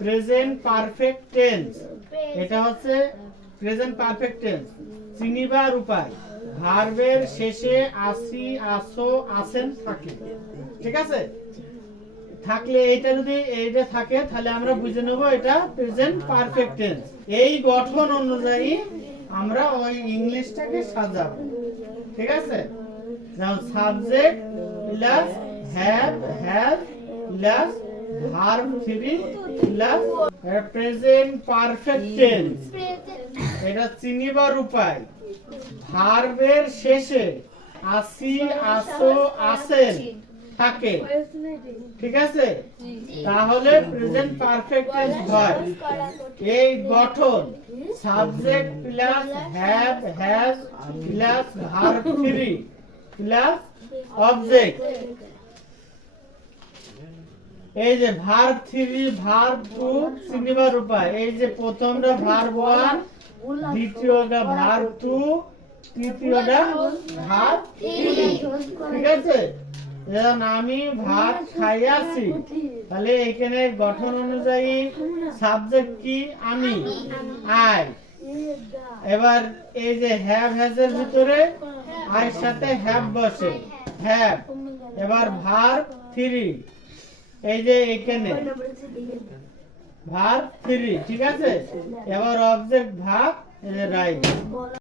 Present perfect tense, এটা হচ্ছে present perfect tense. চিনিবার উপায়, ভার্বের শেষে আসি, আসো, আসেন থাকে। ঠিক আছে, থাকলে এটা যদি এইটা থাকে তাহলে আমরা বুঝে নেব এটা প্রেজেন্ট পারফেক্ট টেন্স। এই গঠন অনুযায়ী আমরা ওই ইংলিশটাকে সাজাবো। ঠিক আছে, যেমন subject plus have, has plus verb 3 plus present perfect tense. এটা চিনিবার উপায়, ভার্বের শেষে আসি, আসো, আসেন থাকে। ঠিক আছে, তাহলে প্রেজেন্ট পারফেক্ট টেন্স হয়। এই গঠন subject plus have, has plus verb 3 plus object. এই যে ভার্ব 3 ভার্ব 2 চিনিবার উপায়, এই যে প্রথমটা ভার্ব 1, দ্বিতীয়টা ভার্ব 2, তৃতীয়টা ভার্ব 3। ঠিক আছে, যেমন আমি ভাত খাইয়াছি, তাহলে এখানে গঠন অনুযায়ী সাবজেক্ট কি, আমি, আই। এবার এই যে হ্যাভ হ্যাজ এর ভিতরে আই সাথে হ্যাভ বসে, হ্যাভ। এবার ভার্ব 3, এই যে এখানে ভার্ব 3। ঠিক আছে, এবার অবজেক্ট ভার্ব, এই যে রাইট।